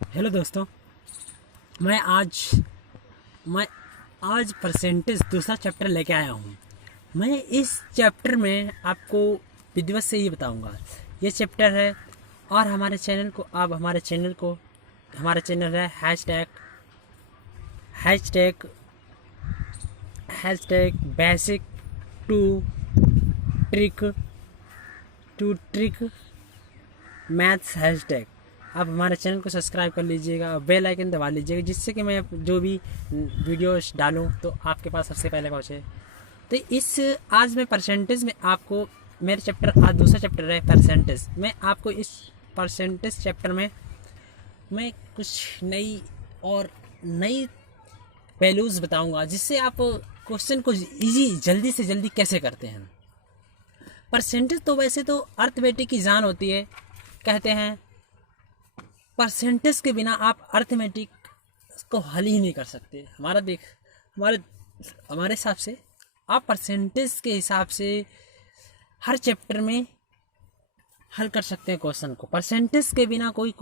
Hello दोस्तों। मैं आज मैं आज परसेंटेज दूसरा चैप्टर लेके आया हूँ। मैं इस चैप्टर में आपको विधिवत से ये बताऊंगा। ये चैप्टर है और हमारे चैनल है hashtag basic to trick maths hashtag. आप हमारे चैनल को सब्सक्राइब कर लीजिएगा और बेल आइकन दबा लीजिएगा, जिससे कि मैं जो भी वीडियोस डालूं तो आपके पास सबसे पहले पहुंचे। तो इस आज मैं परसेंटेज में आपको मेरे चैप्टर आज दूसरा चैप्टर है परसेंटेज। मैं आपको इस परसेंटेज चैप्टर में मैं कुछ नई वैल्यूज़ बताऊंगा, जिससे आप क्वेश्चन को जल्दी से जल्दी कैसे करते हैं। परसेंटेज तो वैसे तो अर्थमेटिक की जान होती है। कहते हैं परसेंटेज के बिना आप अर्थमेटिक को हल ही नहीं कर सकते। हमारे हिसाब से आप परसेंटेज के हिसाब से हर चैप्टर में हल कर सकते हैं क्वेश्चन को। परसेंटेज के बिना कोई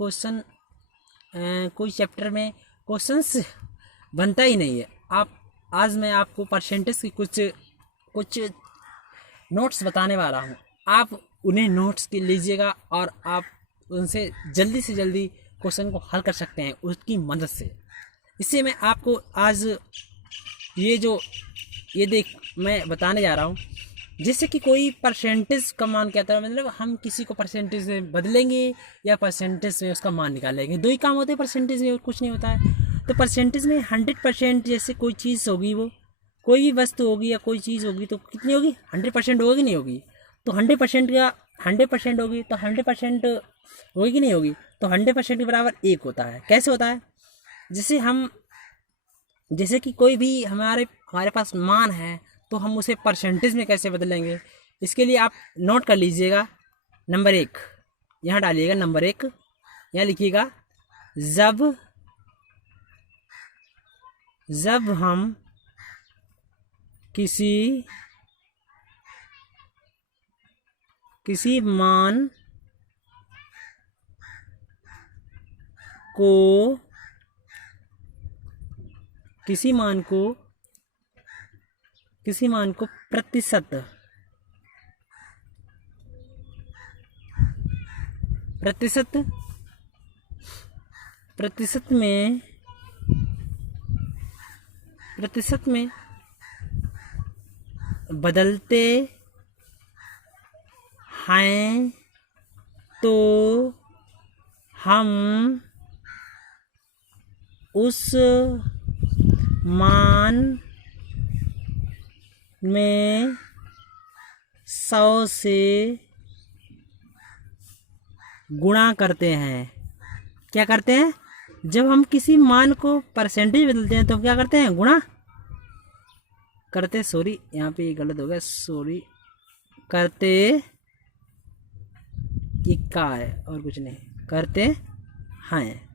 चैप्टर में क्वेश्चंस बनता ही नहीं है। आज मैं आपको परसेंटेज की कुछ नोट्स बताने वाला हूँ। आप उन्हें नोट्स के लीजिएगा और आप उनसे जल्दी से जल्दी क्वेश्चन को हल कर सकते हैं उसकी मदद से। इससे मैं आपको आज मैं बताने जा रहा हूँ, जिससे कि कोई परसेंटेज का मान क्या था, मतलब हम किसी को परसेंटेज में बदलेंगे या परसेंटेज में उसका मान निकालेंगे। दो ही काम होते हैं परसेंटेज में और कुछ नहीं होता है। तो परसेंटेज में 100% जैसे कोई चीज़ होगी, वो कोई भी वस्तु होगी या कोई चीज़ होगी तो कितनी होगी, 100% होगी नहीं होगी। तो 100% होगी तो 100% होगी कि नहीं होगी। तो 100% के बराबर 1 होता है। कैसे होता है, जैसे कि कोई भी हमारे पास मान है तो हम उसे परसेंटेज में कैसे बदलेंगे। इसके लिए आप नोट कर लीजिएगा। नंबर 1 यहाँ डालिएगा। नंबर 1 यहाँ लिखिएगा, जब हम किसी मान को प्रतिशत में बदलते हैं तो हम उस मान में 100 से गुणा करते हैं। क्या करते हैं, जब हम किसी मान को परसेंटेज बदलते हैं तो क्या करते हैं, गुणा करते। सॉरी, यहाँ पे गलत हो गया, सॉरी। करते इक्का है और कुछ नहीं, करते हैं।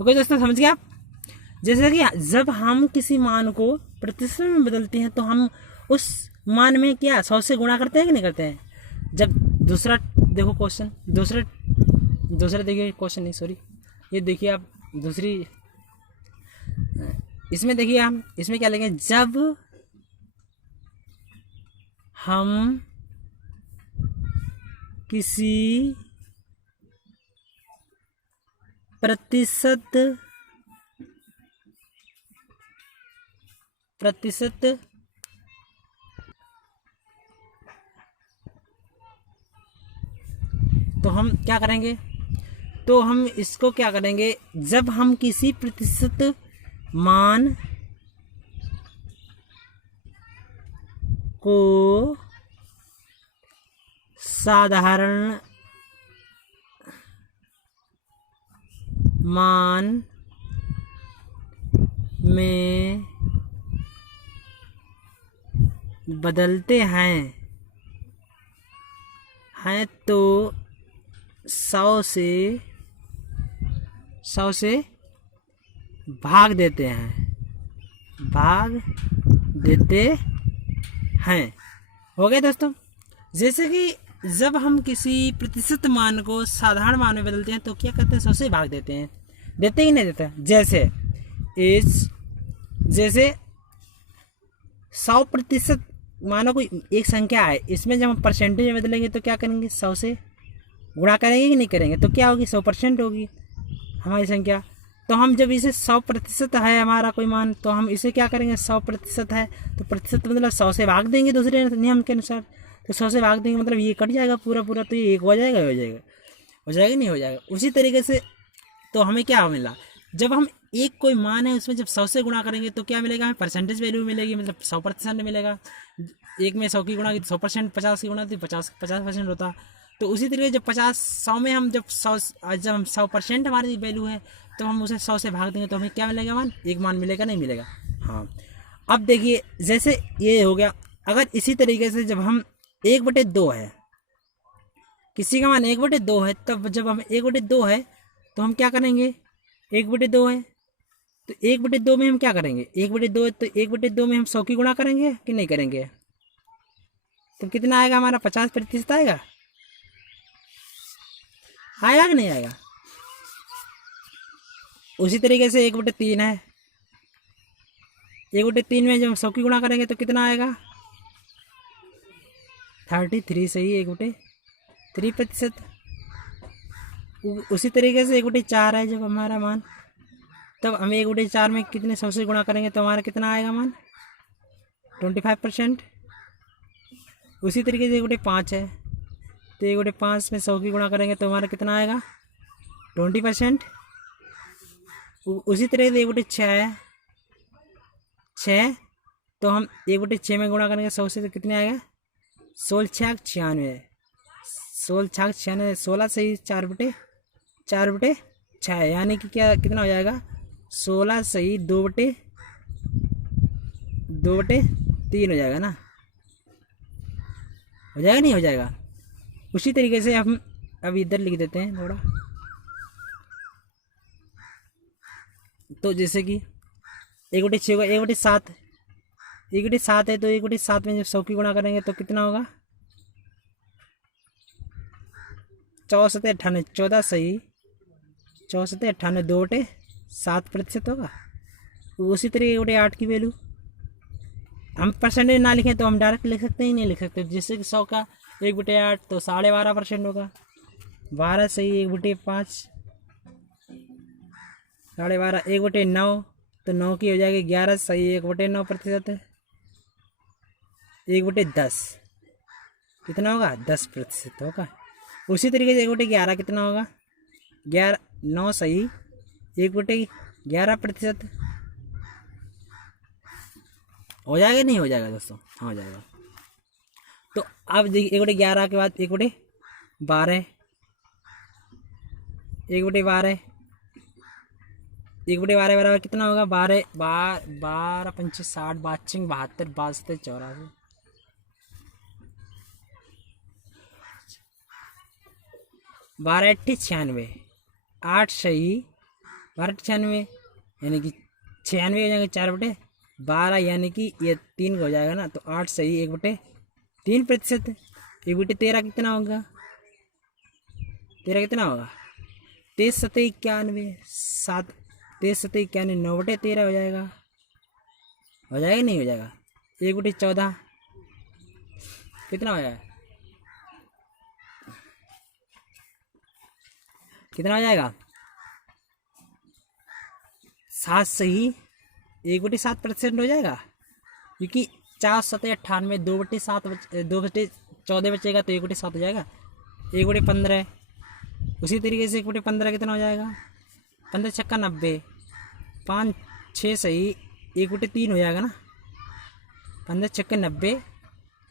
ओके दोस्तों, समझ गए आप। जैसे कि जब हम किसी मान को प्रतिशत में बदलते हैं तो हम उस मान में क्या 100 से गुणा करते हैं कि नहीं करते हैं। जब दूसरा देखो क्वेश्चन, दूसरा देखिए क्वेश्चन नहीं, सॉरी, ये देखिए आप दूसरी, इसमें देखिए हम इसमें क्या लेंगे, जब हम किसी प्रतिशत तो हम क्या करेंगे, तो हम इसको क्या करेंगे, जब हम किसी प्रतिशत मान को साधारण मान में बदलते हैं तो 100 से भाग देते हैं। हो गया दोस्तों। जैसे कि जब हम किसी प्रतिशत मान को साधारण मान में बदलते हैं तो क्या करते हैं, 100 से भाग देते हैं। देते ही नहीं देता। जैसे 100%, मानो कोई एक संख्या है, इसमें जब हम परसेंटेज में बदलेंगे तो क्या करेंगे, 100 से गुणा करेंगे कि नहीं करेंगे, तो क्या होगी, 100% होगी हमारी संख्या। तो हम जब इसे 100% है हमारा कोई मान, तो हम इसे क्या करेंगे, 100% है तो प्रतिशत मतलब 100 से भाग देंगे दूसरे नियम के अनुसार। तो 100 से भाग देंगे मतलब ये कट जाएगा पूरा पूरा, तो ये एक हो जाएगा, हो जाएगा नहीं हो जाएगा। उसी तरीके से तो हमें क्या मिला, जब हम एक कोई मान है उसमें जब 100 से गुणा करेंगे तो क्या मिलेगा, हमें परसेंटेज वैल्यू मिलेगी, मतलब 100% मिलेगा। एक में 100 की गुणा की 100%, 50 की गुणा थी 50% होता। तो उसी तरीके जब 100 में हम जब 100% हमारी वैल्यू है तो हम उसे 100 से भाग देंगे तो हमें क्या मिलेगा, मान एक मान मिलेगा, नहीं मिलेगा। हाँ, अब देखिए जैसे ये हो गया। अगर इसी तरीके से जब हम 1/2 है, किसी का मान 1/2 है, तब जब हम 1/2 है तो हम क्या करेंगे, 1/2 है तो 1/2 में हम क्या करेंगे, 1/2 है तो 1/2 में हम 100 की गुणा करेंगे कि नहीं करेंगे, तो कितना आएगा हमारा, 50% आएगा, आएगा कि नहीं आएगा। उसी तरीके से 1/3 है, 1/3 में जब 100 की गुणा करेंगे तो कितना आएगा, 33 सही, 1/3%। उसी तरीके से 1/4 है जब हमारा मान, तब हम 1/4 में कितने 100 से गुणा करेंगे तो हमारा कितना आएगा मान, 25%। उसी तरीके से 1/5 है, तो 1/5 में 100 की गुणा करेंगे तो हमारा कितना आएगा, 20%। उसी तरीके से 1/6 है, 6, तो हम 1/6 में गुणा करेंगे 100 से तो कितने आएगा, 16 96, 16 96, 16 सही 4/6, यानी कि क्या कितना हो जाएगा, 16 सही 2/3 हो जाएगा ना, हो जाएगा नहीं हो जाएगा। उसी तरीके से हम अब इधर लिख देते हैं थोड़ा, तो जैसे कि 1/6 होगा, 1/7, 1/7 है तो 1/7 में जब 100 की गुणा करेंगे तो कितना होगा, 64 98, 14 सही 64 98, 2/7% होगा। उसी तरीके 1/8 की वैल्यू हम परसेंटेज ना लिखें तो हम डायरेक्ट लिख सकते ही नहीं लिख सकते, जैसे कि 100 का 1/8 तो 12.5% होगा, 12 सही 1/5, 12.5, 1/9 तो 9 की हो जाएगी 11 सही 1/9%, 1/10 कितना होगा, 10% होगा। उसी तरीके से 1/11 कितना होगा, 9 सही 1/11%, हो जाएगा नहीं हो जाएगा दोस्तों, हाँ हो जाएगा। तो अब देखिए 1/11 के बाद 1/12, 1/12, 1/12 बराबर कितना होगा, 12 पंच 60, 52 72 62 84, 12 8 96, 8 सही 12 96, यानी कि 96 हो जाएंगे 4/12, यानी कि ये 3 हो जाएगा ना, तो 8 सही 1/3%। 1/13 कितना होगा, 13 कितना होगा, 23 7 91, 7 23 7 91, 9/13 हो जाएगा, हो जाएगा नहीं हो जाएगा। 1/14 कितना हो जाएगा, कितना हो जाएगा, 7 सही 1/7% हो जाएगा, क्योंकि 4 7 98, 2/14 बचेगा तो 1/7 हो जाएगा। 1/15, उसी तरीके से 1/15 कितना हो जाएगा, 15 छक्का 90, 5 6 सही 1/3 हो जाएगा ना, 15 छक्के 90,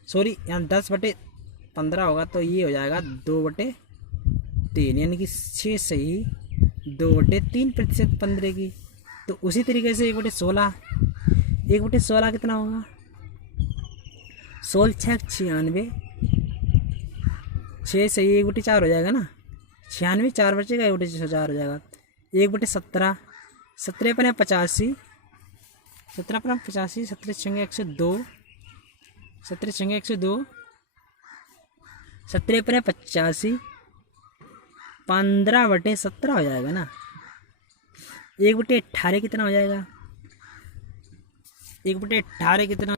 सॉरी यहाँ 10/15 होगा तो ये हो जाएगा 2/3, यानी कि 6 सही 2/3% 15 की। तो उसी तरीके से 1/16, 1/16 कितना होगा, 16 6 96, 6 सही 1/4 हो जाएगा ना, 96 4 बचेगा 1/4 हो जाएगा। 1/17, 17 पर 85, 17 पर 85, 17 छंगे 102, 17 छंगे 102, 17 पर 85, 15/17 हो जाएगा ना, 1/18 कितना हो जाएगा? 1/18 कितना?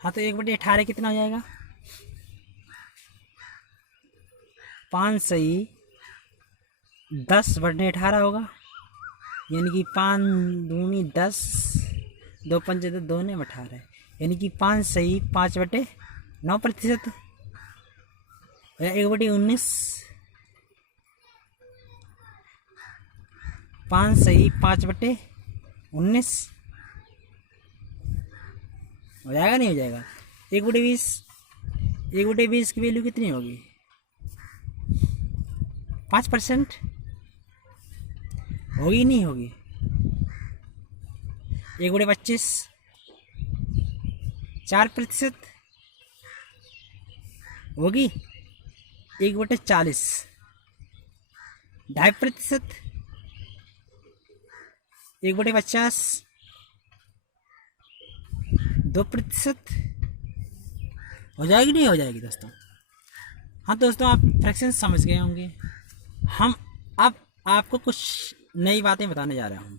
हाँ तो 1/18 कितना हो जाएगा? 5 सही 10/18 होगा, यानी कि 5 दूनी 10, 2 पंचे तो 2 ने 18, यानी कि 5 सही 5/9%, 1/19, 5 सही 5/19 हो जाएगा नहीं हो जाएगा? 1/20, 1/20 की वैल्यू कितनी होगी? 5% होगी नहीं होगी? 1/25 4% होगी? 1/40 2.5%, 1/50 2% हो जाएगी नहीं हो जाएगी दोस्तों? हाँ दोस्तों, आप फ्रैक्शन समझ गए होंगे। हम अब आपको कुछ नई बातें बताने जा रहा हूँ।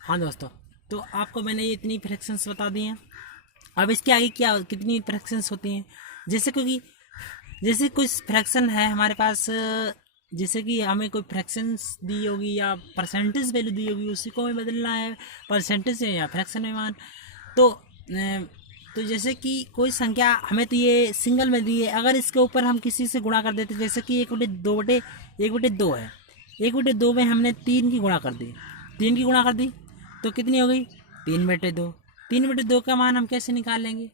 हाँ दोस्तों, तो आपको मैंने ये इतनी फ्रैक्शंस बता दी हैं। अब इसके आगे क्या कितनी फ्रैक्शंस होती हैं? जैसे कोई फ्रैक्शन है हमारे पास, जैसे कि हमें कोई फ्रैक्शंस दी होगी या परसेंटेज वैल्यू दी होगी, उसी को हमें बदलना है परसेंटेज से या फ्रैक्शन में मान। तो जैसे कि कोई संख्या हमें तो ये सिंगल में दी है, अगर इसके ऊपर हम किसी से गुणा कर देते, जैसे कि 1/2 है, 1/2 में हमने 3 की गुणा कर दी, 3 की गुणा कर दी तो कितनी हो गई? 3/2। 3/2 का मान हम कैसे निकाल लेंगे?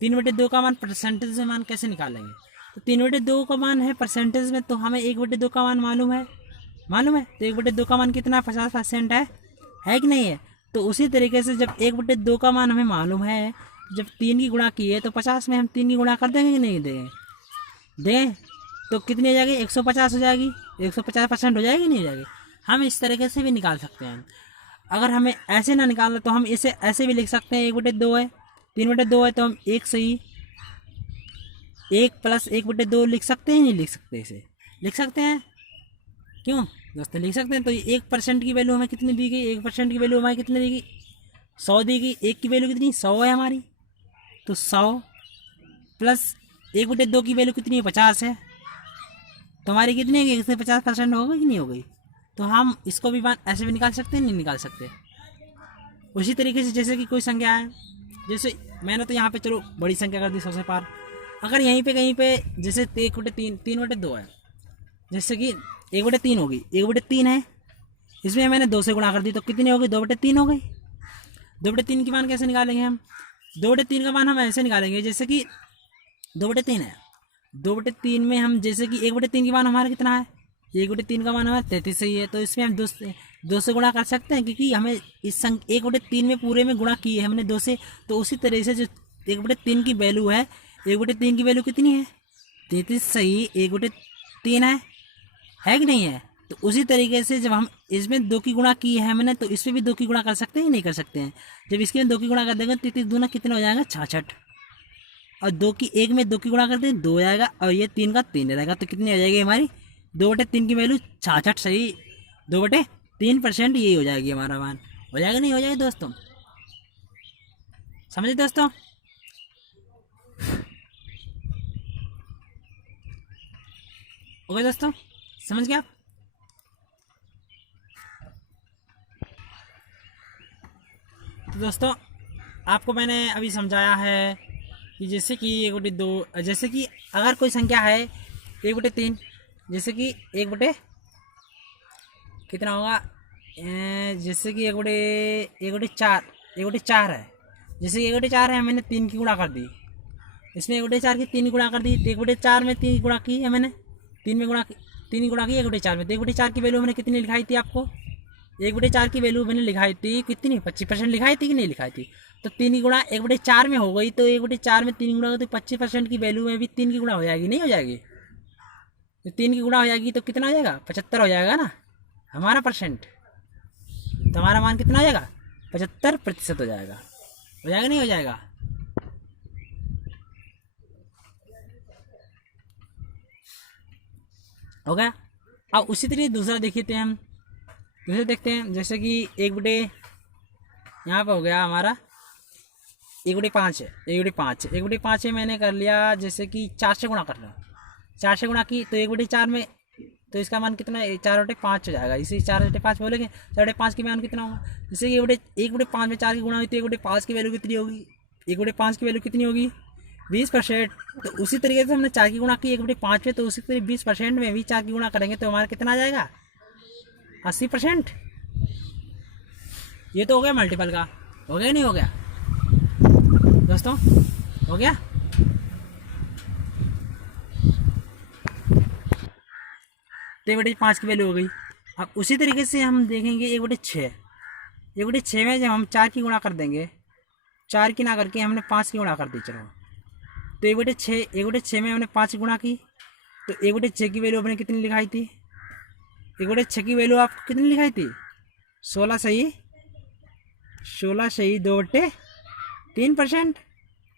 3/2 का मान परसेंटेज में मान कैसे निकालेंगे? तो 3/2 का मान है परसेंटेज में, तो हमें 1/2 का मान मालूम है। तो 1/2 का मान कितना? 50% है कि नहीं है? तो उसी तरीके से जब 1/2 का मान हमें मालूम है, जब 3 की गुणा की है तो 50 में हम 3 की गुणा कर देंगे कि नहीं देंगे? तो कितनी हो जाएगी? 150 हो जाएगी। 150% हो जाएगी नहीं हो जाएगी? हम इस तरीके से भी निकाल सकते हैं। अगर हमें ऐसे ना निकालना तो हम इसे ऐसे भी लिख सकते हैं। 1/2 है, 3/2 है, तो हम 1 सही 1 + 1/2 लिख सकते हैं नहीं लिख सकते? इसे लिख सकते हैं। क्यों दोस्तों लिख सकते हैं? तो 1% की वैल्यू हमें कितनी दी गई? 1% की वैल्यू हमारी कितनी दी गई? 100 दी गई। 1 की वैल्यू कितनी? 100 है हमारी। तो 100 + 1/2 की वैल्यू कितनी है? 50 है। तो हमारी कितनी है? इसमें 50% हो गई कि नहीं हो गई? तो हम इसको भी ऐसे भी निकाल सकते हैं नहीं निकाल सकते? उसी तरीके से जैसे कि कोई संख्या है, जैसे मैंने तो यहाँ पे चलो बड़ी संख्या कर दी 100 से पार। अगर यहीं पे कहीं पे जैसे 1/3 3/2 है, जैसे कि 1/3 होगी, 1/3 है, इसमें मैंने 2 से गुणा कर दी तो कितनी हो गई? 2/3 हो गई। 2/3 की मान कैसे निकालेंगे हम? 2/3 का मान हम ऐसे निकालेंगे, जैसे कि 2/3 है, 2/3 में हम जैसे कि 1/3 की मान हमारा कितना है? 1/3 का मान हमारा 33 सही है, तो इसमें हम 2 से गुणा कर सकते हैं, क्योंकि हमें इस 1/3 में पूरे में गुणा की है हमने 2 से। तो उसी तरह से जो 1/3 की वैल्यू है, 1/3 की वैल्यू कितनी है? 33 सही 1/3 है कि नहीं है? तो उसी तरीके से जब हम इसमें 2 की गुणा की है हमने, तो इसमें भी 2 की गुणा कर सकते हैं नहीं कर सकते हैं? जब इसके 2 की गुणा कर देंगे 33 दूना कितना हो जाएगा? 66। और 1 में 2 की गुणा कर दें 2 आएगा, और ये 3 का 3 रहेगा, तो कितनी आ जाएगी हमारी? 2/3 की वैल्यू 66 सही 2/3%। यही हो जाएगी हमारा मान। हो जाएगा नहीं हो जाएगा दोस्तों? समझे दोस्तों? ओके दोस्तों, समझ गया? तो दोस्तों आपको मैंने अभी समझाया है कि जैसे कि 1/2, जैसे कि अगर कोई संख्या है 1/3, जैसे कि 1/ कितना होगा, जैसे कि 1/4 है, जैसे कि 1/4 है, मैंने 3 की गुणा कर दी, इसमें 1/4 की 3 गुणा कर दी, तो 1/4 में 3 गुणा की है मैंने, 3 में गुणा की 1/4 में, तो 1/4 की वैल्यू मैंने कितनी लिखाई थी आपको? 1/4 की वैल्यू मैंने लिखाई थी कितनी? 25% लिखाई थी कि नहीं लिखाई थी? तो 3 की गुणा 1/4 में हो गई, तो 1/4 में 3 गुणा तो 25% की वैल्यू में भी 3 की गुणा हो जाएगी नहीं हो जाएगी? तो 3 की गुणा हो जाएगी तो कितना हो जाएगा? 75 हो जाएगा ना हमारा परसेंट। तो हमारा मान कितना हो जाएगा? 75% हो जाएगा। हो जाएगा नहीं हो जाएगा? हो गया। अब उसी तरीके दूसरा देखते हैं हम, दूसरा देखते हैं जैसे कि 1/, यहाँ पर हो गया हमारा 1/5 है, 1/5 है, 1/5 है मैंने कर लिया, जैसे कि 4 से गुणा कर लो, 4 से गुणा की तो 1/4 में, तो इसका मान कितना है, 4/5 हो जाएगा। इसे 4/5 बोलेंगे, 4/5 की मान कितना होगा, जैसे कि 1/5 में 4 की गुणा हुई तो 1/5 की वैल्यू कितनी होगी, 1/5 की वैल्यू कितनी होगी 20%। तो उसी तरीके से हमने 4 की गुणा की 1/5 में, तो उसी तरीके 20% में भी 4 की गुणा करेंगे तो हमारा कितना आ जाएगा 80%। ये तो हो गया मल्टीपल का, हो गया नहीं हो गया दोस्तों, हो गया। तो 1/5 की वैल्यू हो गई। अब उसी तरीके से हम देखेंगे 1/6, 1/6 में जब हम 4 की गुणा कर देंगे, 4 की ना करके हमने 5 की गुणा कर दी, चलो तो 1/6 में हमने 5 की गुणा की, तो 1/6 की वैल्यू अपने कितनी लिखाई थी, 1/6 की वैल्यू आपको कितनी लिखाई थी 16 सही, 2/3%।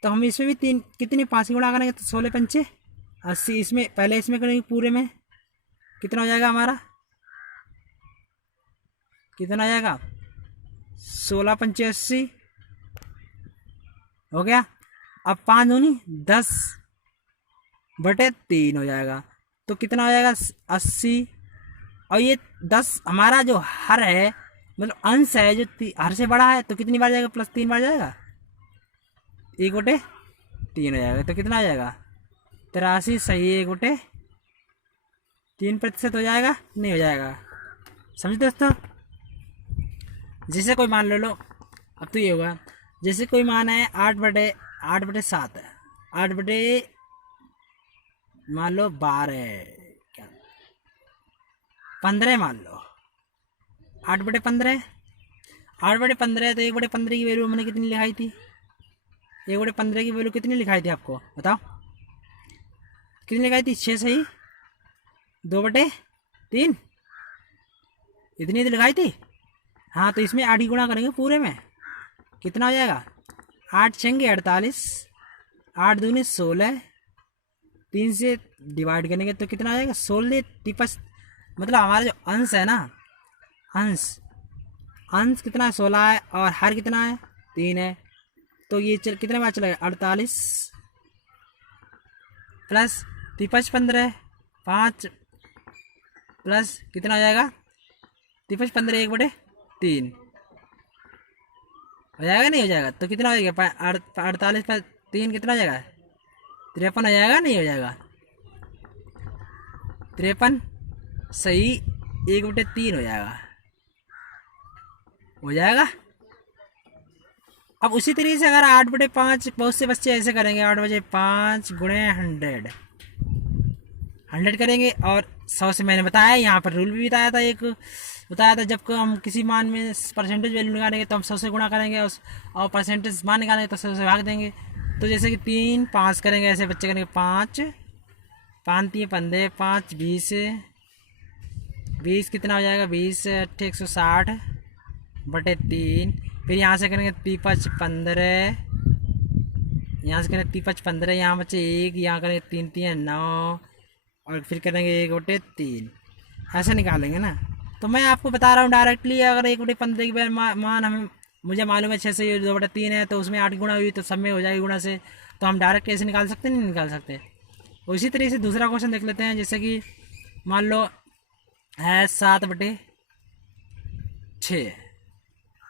तो हम इसमें भी 3 कितनी 5 की गुणा करेंगे तो 16 पंचे 80, इसमें पहले इसमें करेंगे पूरे में, कितना हो जाएगा हमारा, कितना आ जाएगा 16 पंचे 80, हो गया। अब 5 दूनी 10/3 हो जाएगा, तो कितना हो जाएगा 80। और ये 10 हमारा जो हर है, मतलब अंश है जो हर से बड़ा है, तो कितनी बार जाएगा, +3 बार जाएगा, 1/3 हो जाएगा, तो कितना आ जाएगा 83 सही, 1/3% हो जाएगा नहीं हो जाएगा, समझ दोस्तों। जैसे कोई मान लो अब तो ये होगा, जैसे कोई मान है 8/7 है, 8 मान लो 12 क्या 15 मान लो, 8/15, 8/15 है, तो 1/15 की वैल्यू मैंने कितनी लिखाई थी, 1/15 की वैल्यू कितनी लिखाई थी आपको बताओ, कितनी लिखाई थी 6 सही, 2/3 इतनी तो लिखाई थी। हाँ तो इसमें 8 की गुणा करेंगे पूरे में, कितना हो जाएगा 8 छंगे 48, 8 दूनी 16, 3 से डिवाइड करेंगे तो कितना आ जाएगा 16 टिपस, मतलब हमारा जो अंश है ना, अंश कितना है 16 है, और हर कितना है 3 है, तो ये कितने बार चलेगा 48 प्लस 15 5 प्लस कितना हो जाएगा 15 1/3 हो जाएगा नहीं हो जाएगा, तो कितना हो जाएगा 48 प्लस 3 कितना हो जाएगा 53 हो जाएगा नहीं हो जाएगा 53 सही, 1/3 हो जाएगा। अब उसी तरीके से अगर 8/5, बहुत से बच्चे ऐसे करेंगे 8/5 गुणे 100 करेंगे, और 100 से मैंने बताया यहाँ पर रूल भी बताया था, एक बताया था जब हम किसी मान में परसेंटेज वैल्यू निकालेंगे तो हम 100 से गुणा करेंगे, और परसेंटेज मान निकालेंगे तो 100 से भाग देंगे। तो जैसे कि 3 5 करेंगे, ऐसे बच्चे करेंगे 5 5 3 15 5 20 कितना हो जाएगा 20 8 160/3, फिर यहाँ से करेंगे 3 15, यहाँ से करेंगे 3 15, यहाँ बचे 1, यहाँ करेंगे 3 3 9, और फिर करेंगे 1/3, ऐसे निकालेंगे ना। तो मैं आपको बता रहा हूँ डायरेक्टली, अगर 1/15 की मान हमें मुझे मालूम है 6 से 2/3 है, तो उसमें 8 गुणा हुई तो सब में हो जाएगी गुणा से, तो हम डायरेक्ट ऐसे निकाल सकते नहीं निकाल सकते। उसी तरीके से दूसरा क्वेश्चन देख लेते हैं, जैसे कि मान लो है 7/6,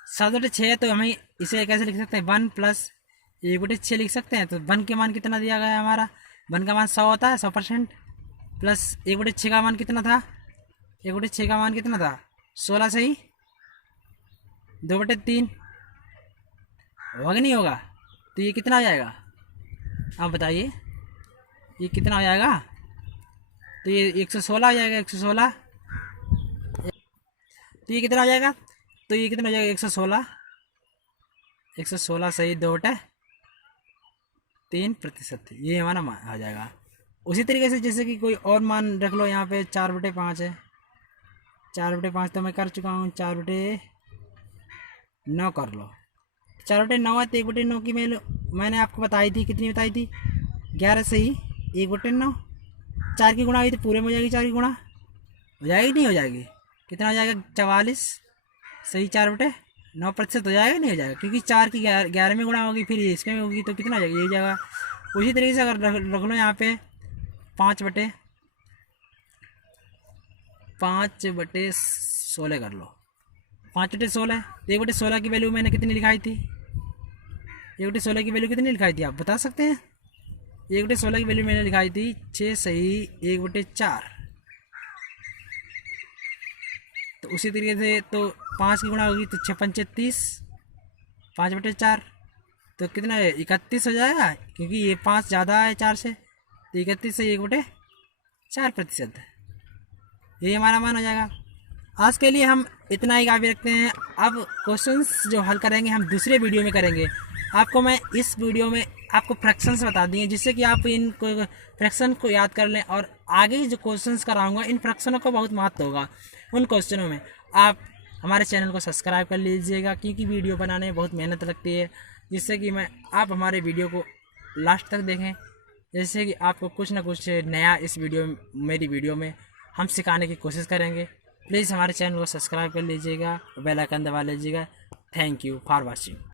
7/6, तो हमें इसे कैसे लिख सकते हैं 1 + 1/6 लिख सकते हैं। तो 1 के मान कितना दिया गया है हमारा, 1 का मान 100 होता है 100%, प्लस 1/6 का मान कितना था, 1/6 का मान कितना था 16 सही, 2/3 होगा कि नहीं होगा, तो ये कितना आ जाएगा आप बताइए, ये कितना हो जाएगा, तो ये 116 हो जाएगा, 116, तो ये कितना हो जाएगा, तो ये कितना हो जाएगा 116 सही, 2/3%, ये हमारा मान आ जाएगा। उसी तरीके से जैसे कि कोई और मान रख लो, यहाँ पे 4/5 है, 4/5 तो मैं कर चुका हूँ, 4/9 कर लो, 4/9 है, तो 1/9 की मैंने आपको बताई थी, कितनी बताई थी 11 सही, 1/9, 4 की गुणा हुई तो पूरे में हो जाएगी 4 की गुणा, हो जाएगी नहीं हो जाएगी? कितना हो जाएगा? 44 सही 4/9% हो जाएगा नहीं हो जाएगा? क्योंकि 4 की 11 में गुणा होगी, फिर इसमें होगी, तो कितना हो जाएगा? यही जाएगा। उसी तरीके से अगर रख लो यहाँ पे 5/16 कर लो। 5/16, 1/16 की वैल्यू मैंने कितनी लिखाई थी? 1/16 की वैल्यू कितनी लिखाई थी आप बता सकते हैं? 1/16 की वैल्यू मैंने लिखाई थी 6 सही 1/4। तो उसी तरीके से तो 5 की गुणा होगी तो 6×5 = 30, 5/4 तो कितना है? 31 हो जाएगा, क्योंकि ये 5 ज़्यादा है 4 से, तो 31 से 1/4%। यही हमारा मान हो जाएगा। आज के लिए हम इतना ही काफ़ी रखते हैं। अब क्वेश्चंस जो हल करेंगे हम दूसरे वीडियो में करेंगे। आपको मैं इस वीडियो में आपको फ्रैक्शंस बता दिए, जिससे कि आप इन फ्रैक्शन को याद कर लें, और आगे जो क्वेश्चंस कराऊंगा इन फ्रैक्शनों का बहुत महत्व होगा उन क्वेश्चनों में। आप हमारे चैनल को सब्सक्राइब कर लीजिएगा, क्योंकि वीडियो बनाने में बहुत मेहनत लगती है, जिससे कि आप हमारे वीडियो को लास्ट तक देखें, जैसे कि आपको कुछ ना कुछ नया इस मेरी वीडियो में हम सिखाने की कोशिश करेंगे। प्लीज़ हमारे चैनल को सब्सक्राइब कर लीजिएगा, बेल आइकन दबा लीजिएगा। Thank you for watching.